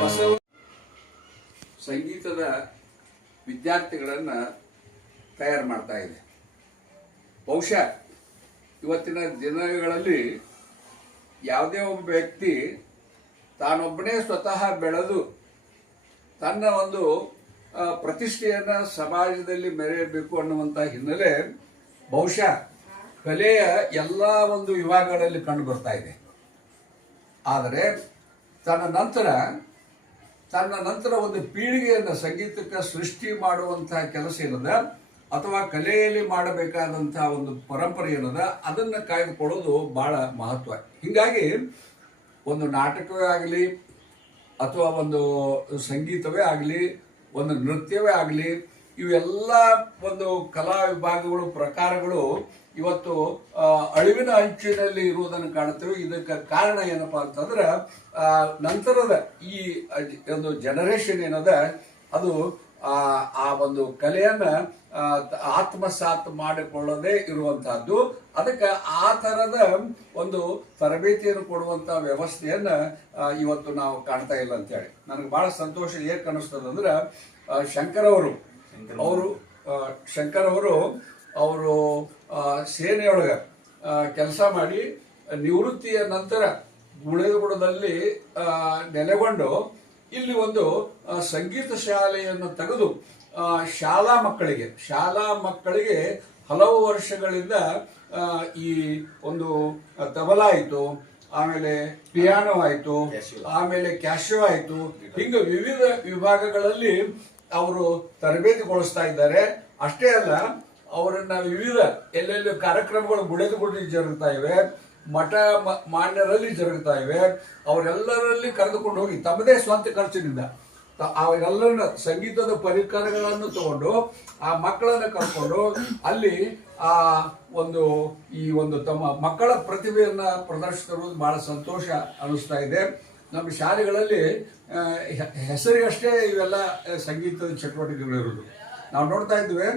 ಬಸವ ಸಂಗೀತದ ವಿದ್ಯಾರ್ಥಿಗಳನ್ನು ತಯಾರು ಮಾಡ್ತಾ ಇದೆ. ಬಹುಶಃ ಇವತ್ತಿನ ದಿನಗಳಲ್ಲಿ ಯಾವುದೇ ಒಬ್ಬ ವ್ಯಕ್ತಿ ತಾನೊಬ್ಬನೇ ಸ್ವತಃ ಬೆಳೆದು ತನ್ನ ಒಂದು ಪ್ರತಿಷ್ಠೆಯನ್ನು ಸಮಾಜದಲ್ಲಿ ಮೆರೆಯಬೇಕು ಅನ್ನುವಂಥ ಹಿನ್ನೆಲೆ ಬಹುಶಃ ಕಲೆಯ ಎಲ್ಲ ಒಂದು ವಿಭಾಗಗಳಲ್ಲಿ ಕಂಡು ಬರ್ತಾ ಇದೆ. ಆದರೆ ತನ್ನ ನಂತರ ಒಂದು ಪೀಳಿಗೆಯನ್ನು ಸಂಗೀತಕ್ಕೆ ಸೃಷ್ಟಿ ಮಾಡುವಂತಹ ಕೆಲಸ ಏನದ ಅಥವಾ ಕಲೆಯಲ್ಲಿ ಮಾಡಬೇಕಾದಂತಹ ಒಂದು ಪರಂಪರೆ ಏನದ ಅದನ್ನು ಕಾಯ್ದುಕೊಳ್ಳೋದು ಬಹಳ ಮಹತ್ವ. ಹೀಗಾಗಿ ಒಂದು ನಾಟಕವೇ ಆಗಲಿ ಅಥವಾ ಒಂದು ಸಂಗೀತವೇ ಆಗಲಿ ಒಂದು ನೃತ್ಯವೇ ಆಗಲಿ ಇವೆಲ್ಲ ಒಂದು ಕಲಾ ವಿಭಾಗಗಳು ಪ್ರಕಾರಗಳು ಇವತ್ತು ಅಳಿವಿನ ಅಂಚಿನಲ್ಲಿ ಇರುವುದನ್ನು ಕಾಣುತ್ತೇವೆ. ಇದಕ್ಕೆ ಕಾರಣ ಏನಪ್ಪಾ ಅಂತಂದ್ರೆ ನಂತರದ ಈ ಒಂದು ಜನರೇಷನ್ ಏನದ ಅದು ಆ ಒಂದು ಕಲೆಯನ್ನ ಆತ್ಮಸಾತ್ ಮಾಡಿಕೊಳ್ಳದೆ ಇರುವಂತಹದ್ದು. ಅದಕ್ಕೆ ಆ ಥರದ ಒಂದು ತರಬೇತಿಯನ್ನು ಕೊಡುವಂತ ವ್ಯವಸ್ಥೆಯನ್ನ ಇವತ್ತು ನಾವು ಕಾಣ್ತಾ ಇಲ್ಲ ಅಂತೇಳಿ ನನಗೆ ಬಹಳ ಸಂತೋಷ ಏಕೆ ಅನ್ನಿಸ್ತದೆ ಅಂದ್ರೆ ಶಂಕರ್ ಅವರು ಸೇನೆಯೊಳಗೆ ಕೆಲಸ ಮಾಡಿ ನಿವೃತ್ತಿಯ ನಂತರ ಗುಳೇದಗುಡದಲ್ಲಿ ನೆಲೆಗೊಂಡು ಇಲ್ಲಿ ಒಂದು ಸಂಗೀತ ಶಾಲೆಯನ್ನು ತೆಗೆದು ಶಾಲಾ ಮಕ್ಕಳಿಗೆ ಹಲವು ವರ್ಷಗಳಿಂದ ಈ ಒಂದು ತಬಲಾ ಆಯಿತು, ಆಮೇಲೆ ಪಿಯಾನೋ ಆಯಿತು, ಆಮೇಲೆ ಕ್ಯಾಶೋ ಆಯಿತು, ಹಿಂಗೆ ವಿವಿಧ ವಿಭಾಗಗಳಲ್ಲಿ ಅವರು ತರಬೇತಿಗೊಳಿಸ್ತಾ ಇದ್ದಾರೆ. ಅಷ್ಟೇ ಅಲ್ಲ, ಅವರನ್ನ ವಿವಿಧ ಎಲ್ಲೆಲ್ಲಿ ಕಾರ್ಯಕ್ರಮಗಳು ಗುಳೇದಗುಡಿ ಜರುಗ್ತಾ ಇವೆ, ಮಠ ಮಾನ್ಯರಲ್ಲಿ ಜರುಗ್ತಾ ಇವೆ, ಅವರೆಲ್ಲರಲ್ಲಿ ಕರೆದುಕೊಂಡು ಹೋಗಿ ತಮ್ಮದೇ ಸ್ವಂತ ಖರ್ಚಿನಿಂದ ಅವರೆಲ್ಲರನ್ನ ಸಂಗೀತದ ಪರಿಕರಗಳನ್ನು ತಗೊಂಡು ಆ ಮಕ್ಕಳನ್ನ ಕರ್ಕೊಂಡು ಅಲ್ಲಿ ಆ ಈ ಒಂದು ತಮ್ಮ ಮಕ್ಕಳ ಪ್ರತಿಭೆಯನ್ನ ಪ್ರದರ್ಶಿಸಿರುವುದು ಬಹಳ ಸಂತೋಷ ಅನಿಸ್ತಾ ಇದೆ. ನಮ್ಮ ಶಾಲೆಗಳಲ್ಲಿ ಹೆಸರಿಗಷ್ಟೇ ಇವೆಲ್ಲ ಸಂಗೀತದ ಚಟುವಟಿಕೆಗಳು ಇರೋದು ನಾವು ನೋಡ್ತಾ ಇದ್ವಿ.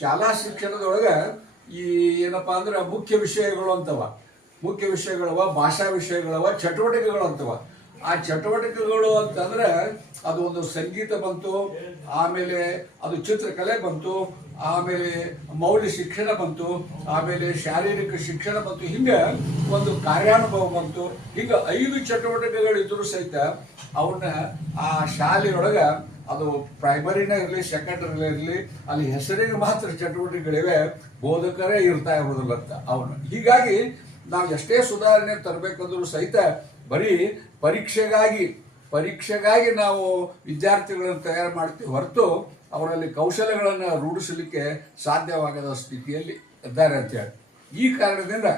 ಶಾಲಾ ಶಿಕ್ಷಣದೊಳಗೆ ಈ ಏನಪ್ಪಾ ಅಂದ್ರೆ ಮುಖ್ಯ ವಿಷಯಗಳವ, ಭಾಷಾ ವಿಷಯಗಳವ, ಚಟುವಟಿಕೆಗಳು ಅಂತವ. ಆ ಚಟುವಟಿಕೆಗಳು ಅಂತಂದ್ರೆ ಅದು ಒಂದು ಸಂಗೀತ ಬಂತು, ಆಮೇಲೆ ಅದು ಚಿತ್ರಕಲೆ ಬಂತು, ಆಮೇಲೆ ಮೌಲ್ಯ ಶಿಕ್ಷಣ ಬಂತು, ಆಮೇಲೆ ಶಾರೀರಿಕ ಶಿಕ್ಷಣ ಬಂತು, ಹಿಂಗೆ ಒಂದು ಕಾರ್ಯಾನುಭವ ಬಂತು. ಹಿಂಗೆ 5 ಚಟುವಟಿಕೆಗಳಿದ್ರೂ ಸಹಿತ ಅವನ್ನ ಆ ಶಾಲೆಯೊಳಗೆ ಅದು ಪ್ರೈಮರಿನೇ ಇರಲಿ ಸೆಕೆಂಡರಿನೇ ಇರಲಿ ಅಲ್ಲಿ ಹೆಸರಿಗೆ ಮಾತ್ರ ಚಟುವಟಿಕೆಗಳಿವೆ, ಬೋಧಕರೇ ಇರ್ತಾ ಇರೋದಿಲ್ಲ ಅಂತ ಅವನು. ಹೀಗಾಗಿ ನಾವು ಎಷ್ಟೇ ಸುಧಾರಣೆ ತರಬೇಕಂದ್ರೂ ಸಹಿತ ಬರೀ ಪರೀಕ್ಷೆಗಾಗಿ ನಾವು ವಿದ್ಯಾರ್ಥಿಗಳನ್ನು ತಯಾರು ಮಾಡ್ತೀವಿ ಹೊರತು ಅವರಲ್ಲಿ ಕೌಶಲ್ಯಗಳನ್ನು ರೂಢಿಸಲಿಕ್ಕೆ ಸಾಧ್ಯವಾಗದ ಸ್ಥಿತಿಯಲ್ಲಿ ಇದ್ದಾರೆ ಅಂತೇಳಿ. ಈ ಕಾರಣದಿಂದ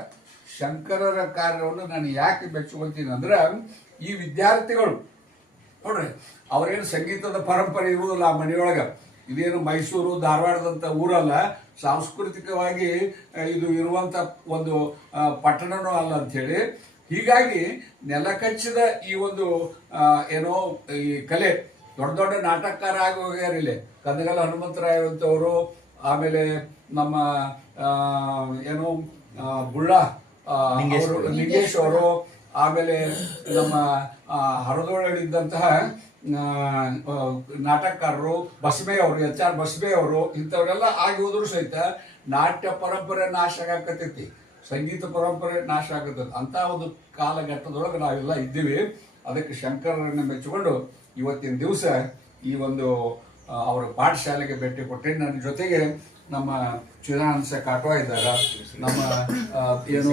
ಶಂಕರರ ಕಾರ್ಯವನ್ನು ನಾನು ಯಾಕೆ ಮೆಚ್ಚುಕೊಳ್ತೀನಿ ಅಂದ್ರೆ ಈ ವಿದ್ಯಾರ್ಥಿಗಳು ನೋಡ್ರಿ, ಅವರೇನು ಸಂಗೀತದ ಪರಂಪರೆ ಇರುವುದಿಲ್ಲ ಆ ಮನೆಯೊಳಗೆ. ಇದೇನು ಮೈಸೂರು ಧಾರವಾಡದಂಥ ಊರಲ್ಲ, ಸಾಂಸ್ಕೃತಿಕವಾಗಿ ಇದು ಇರುವಂತ ಒಂದು ಪಟ್ಟಣನೂ ಅಲ್ಲ ಅಂಥೇಳಿ. ಹೀಗಾಗಿ ನೆಲಕಚ್ಚಿದ ಈ ಒಂದು ಏನೋ ಈ ಕಲೆ ದೊಡ್ಡ ದೊಡ್ಡ ನಾಟಕಕಾರ ಆಗಿ ಹೋಗ್ಯಾರ ಇಲ್ಲಿ. ಕಂದಗಲ್ ಹನುಮಂತರಾಯ ಅಂತವರು, ಆಮೇಲೆ ನಮ್ಮ ಏನೋ ಬುಳ್ಳ ಲಿಂಗೇಶ್ ಅವರು, ಆಮೇಲೆ ನಮ್ಮ ಹರದೋಳಲ್ಲಿದ್ದಂತಹ ನಾಟಕಕಾರರು ಬಸವೇಯವರು, HR ಬಸವೇಯವರು, ಇಂಥವರೆಲ್ಲ ಆಗಿ ಹೋದ್ರು ಸಹಿತ ನಾಟ್ಯ ಪರಂಪರೆ ನಾಶ ಆಗಕತ್ತೈತಿ, ಸಂಗೀತ ಪರಂಪರೆ ನಾಶ ಆಗತ್ತೈತಿ. ಅಂತ ಒಂದು ಕಾಲಘಟ್ಟದೊಳಗೆ ನಾವೆಲ್ಲ ಇದ್ದೀವಿ. ಅದಕ್ಕೆ ಶಂಕರರನ್ನ ಮೆಚ್ಚಿಕೊಂಡು ಇವತ್ತಿನ ದಿವಸ ಈ ಒಂದು ಅವರ ಪಾಠಶಾಲೆಗೆ ಭೇಟಿ ಕೊಟ್ಟೆ. ನನ್ನ ಜೊತೆಗೆ ನಮ್ಮ ಚಿದಾನಂದ ಕಾಟವಾ ಇದ್ದಾರ, ನಮ್ಮ ಏನು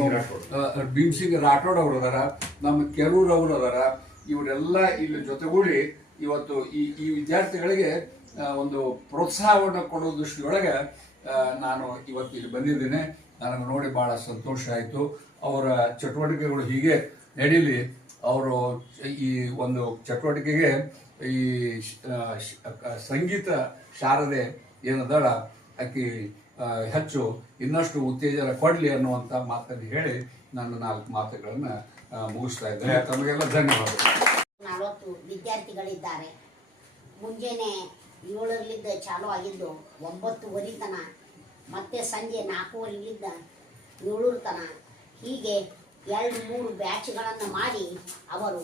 ಭೀಮ್ಸಿಂಗ್ ರಾಠೋಡ್ ಅವರು ಅದಾರ, ನಮ್ಮ ಕೆರೂರ್ ಅವರು ಅದಾರ. ಇವರೆಲ್ಲ ಇಲ್ಲಿ ಜೊತೆಗೂಡಿ ಇವತ್ತು ಈ ವಿದ್ಯಾರ್ಥಿಗಳಿಗೆ ಒಂದು ಪ್ರೋತ್ಸಾಹವನ್ನು ಕೊಡೋ ದೃಷ್ಟಿಯೊಳಗೆ ನಾನು ಇವತ್ತು ಇಲ್ಲಿ ಬಂದಿದ್ದೇನೆ. ನನಗೆ ನೋಡಿ ಬಹಳ ಸಂತೋಷ ಆಯಿತು. ಅವರ ಚಟುವಟಿಕೆಗಳು ಹೀಗೆ ನಡೀಲಿ. ಅವರು ಈ ಒಂದು ಚಟುವಟಿಕೆಗೆ ಈ ಸಂಗೀತ ಶಾರದೆ ಏನದಳ ಆಕೆ ಹೆಚ್ಚು ಇನ್ನಷ್ಟು ಉತ್ತೇಜನ ಕೊಡಲಿ ಅನ್ನುವಂಥ ಮಾತನ್ನು ಹೇಳಿ ನನ್ನ 4 ಮಾತುಗಳನ್ನು ಮುಗಿಸ್ತಾ ಇದ್ದೇನೆ. ತಮಗೆಲ್ಲ ಧನ್ಯವಾದಗಳು. 40 ವಿದ್ಯಾರ್ಥಿಗಳಿದ್ದಾರೆ. ಮುಂಜಾನೆ 7ರಿಂದ ಚಾಲು ಆಗಿದ್ದು 9:30 ತನ, ಮತ್ತೆ ಸಂಜೆ 4:15ರಿಂದ 7 ತನ, ಹೀಗೆ 2-3 ಬ್ಯಾಚ್ಗಳನ್ನು ಮಾಡಿ ಅವರು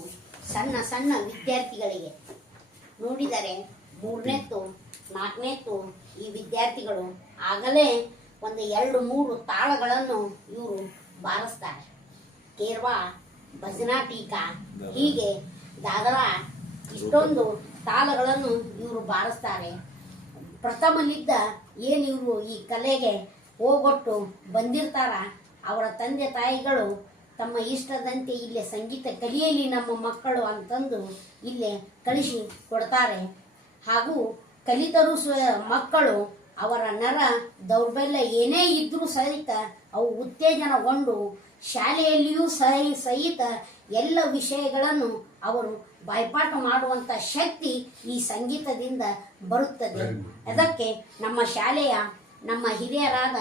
ಸಣ್ಣ ಸಣ್ಣ ವಿದ್ಯಾರ್ಥಿಗಳಿಗೆ ನೋಡಿದರೆ 3ನೇತ್ತು 4ನೇತ್ತು ಈ ವಿದ್ಯಾರ್ಥಿಗಳು ಆಗಲೇ ಒಂದು 2-3 ತಾಳಗಳನ್ನು ಇವರು ಬಾರಿಸ್ತಾರೆ. ಕೇರ್ವಾ, ಭಜನಾ ಟೀಕಾ, ಹೀಗೆ ದಾದರ ಇಷ್ಟೊಂದು ತಾಳಗಳನ್ನು ಇವರು ಬಾರಿಸ್ತಾರೆ. ಪ್ರಥಮಲಿದ್ದ ಏನು ಇವರು ಈ ಕಲೆಗೆ ಹೋಗೊಟ್ಟು ಬಂದಿರ್ತಾರ, ಅವರ ತಂದೆ ತಾಯಿಗಳು ತಮ್ಮ ಇಷ್ಟದಂತೆ ಇಲ್ಲೇ ಸಂಗೀತ ಕಲಿಯಲಿ ನಮ್ಮ ಮಕ್ಕಳು ಅಂತಂದು ಇಲ್ಲೇ ಕಳಿಸಿ ಕೊಡ್ತಾರೆ. ಹಾಗೂ ಕಲಿತರು ಮಕ್ಕಳು ಅವರ ನರ ದೌರ್ಬಲ್ಯ ಏನೇ ಇದ್ರೂ ಸಹಿತ ಅವು ಉತ್ತೇಜನಗೊಂಡು ಶಾಲೆಯಲ್ಲಿಯೂ ಸಹಿತ ಎಲ್ಲ ವಿಷಯಗಳನ್ನು ಅವರು ಬಾಯ್ಪಾಠ ಮಾಡುವಂಥ ಶಕ್ತಿ ಈ ಸಂಗೀತದಿಂದ ಬರುತ್ತದೆ. ಅದಕ್ಕೆ ನಮ್ಮ ಶಾಲೆಯ ನಮ್ಮ ಹಿರಿಯರಾದ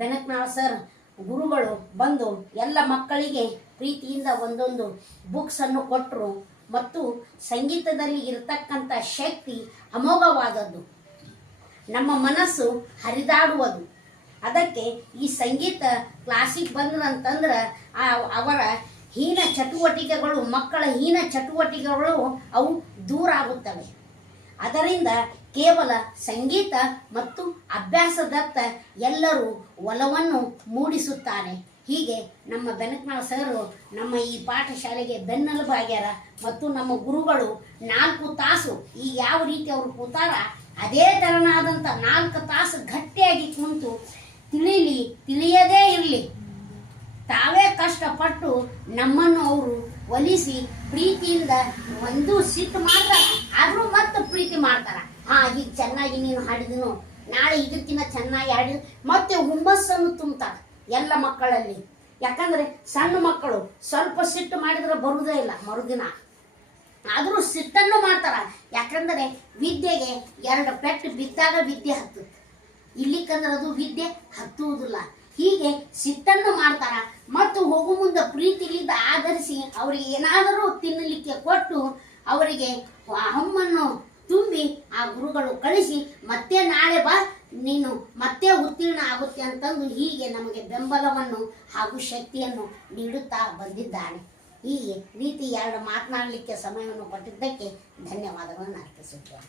ಬೆನಕನಾಳ್ ಸರ್ ಗುರುಗಳು ಬಂದು ಎಲ್ಲ ಮಕ್ಕಳಿಗೆ ಪ್ರೀತಿಯಿಂದ ಒಂದೊಂದು ಬುಕ್ಸನ್ನು ಕೊಟ್ಟರು. ಮತ್ತು ಸಂಗೀತದಲ್ಲಿ ಇರತಕ್ಕಂಥ ಶಕ್ತಿ ಅಮೋಘವಾದದ್ದು, ನಮ್ಮ ಮನಸ್ಸು ಹರಿದಾಡುವುದು. ಅದಕ್ಕೆ ಈ ಸಂಗೀತ ಕ್ಲಾಸಿಗೆ ಬಂದ್ರಂತಂದ್ರೆ ಅವರ ಹೀನ ಚಟುವಟಿಕೆಗಳು, ಮಕ್ಕಳ ಹೀನ ಚಟುವಟಿಕೆಗಳು ಅವು ದೂರ ಆಗುತ್ತವೆ. ಅದರಿಂದ ಕೇವಲ ಸಂಗೀತ ಮತ್ತು ಅಭ್ಯಾಸದತ್ತ ಎಲ್ಲರೂ ಒಲವನ್ನು ಮೂಡಿಸುತ್ತಾರೆ. ಹೀಗೆ ನಮ್ಮ ಬೆನಕನಾಳ್ ಸರು ನಮ್ಮ ಈ ಪಾಠಶಾಲೆಗೆ ಬೆನ್ನೆಲುಬಾಗ್ಯಾರ. ಮತ್ತು ನಮ್ಮ ಗುರುಗಳು 4 ತಾಸು ಈ ಯಾವ ರೀತಿ ಅವರು ಕೂತಾರ ಅದೇ ತೆರನಾದಂಥ 4 ತಾಸು ಗಟ್ಟಿಯಾಗಿ ಕುಂತು ತಿಳಿಯದೇ ಇರಲಿ ತಾವೇ ಕಷ್ಟಪಟ್ಟು ನಮ್ಮನ್ನು ಅವರು ಒಲಿಸಿ ಪ್ರೀತಿಯಿಂದ ಒಂದು ಸಿಟ್ಟು ಮಾಡ್ತಾರ, ಆದರೂ ಮತ್ತೆ ಪ್ರೀತಿ ಮಾಡ್ತಾರ. ಈಗ ಚೆನ್ನಾಗಿ ನೀನು ಹಾಡಿದನು, ನಾಳೆ ಇದಕ್ಕಿಂತ ಚೆನ್ನಾಗಿ ಹಾಡಿದ ಮತ್ತೆ ಹುಮ್ಮಸ್ಸನ್ನು ತುಂಬ್ತಾರೆ ಎಲ್ಲ ಮಕ್ಕಳಲ್ಲಿ. ಯಾಕಂದ್ರೆ ಸಣ್ಣ ಮಕ್ಕಳು ಸ್ವಲ್ಪ ಸಿಟ್ಟು ಮಾಡಿದ್ರೆ ಬರುವುದೇ ಇಲ್ಲ ಮರುದಿನ, ಆದರೂ ಸಿಟ್ಟನ್ನು ಮಾಡ್ತಾರ. ಯಾಕಂದರೆ ವಿದ್ಯೆಗೆ 2 ಪೆಟ್ಟು ಬಿದ್ದಾಗ ವಿದ್ಯೆ ಹತ್ತುತ್ತೆ, ಇಲ್ಲಿಕಂದ್ರೆ ಅದು ವಿದ್ಯೆ ಹತ್ತುವುದಿಲ್ಲ. ಹೀಗೆ ಸಿಟ್ಟನ್ನು ಮಾಡ್ತಾರ. ಮತ್ತು ಹೋಗು ಮುಂದೆ ಪ್ರೀತಿಲಿಂದ ಆಧರಿಸಿ ಅವರಿಗೆ ಏನಾದರೂ ತಿನ್ನಲಿಕ್ಕೆ ಕೊಟ್ಟು ಅವರಿಗೆ ಹಮ್ಮನ್ನು ತುಂಬಿ ಆ ಗುರುಗಳು ಕಳಿಸಿ ಮತ್ತೆ ನಾಳೆ ಬಾ ನೀನು ಮತ್ತೆ ಉತ್ತೀರ್ಣ ಆಗುತ್ತೆ ಅಂತಂದು ಹೀಗೆ ನಮಗೆ ಬೆಂಬಲವನ್ನು ಹಾಗೂ ಶಕ್ತಿಯನ್ನು ನೀಡುತ್ತಾ ಬಂದಿದ್ದಾರೆ. ಈ ರೀತಿ 2 ಮಾತನಾಡಲಿಕ್ಕೆ ಸಮಯವನ್ನು ಕೊಟ್ಟಿದ್ದಕ್ಕೆ ಧನ್ಯವಾದಗಳನ್ನು ಅರ್ಪಿಸುತ್ತೇನೆ.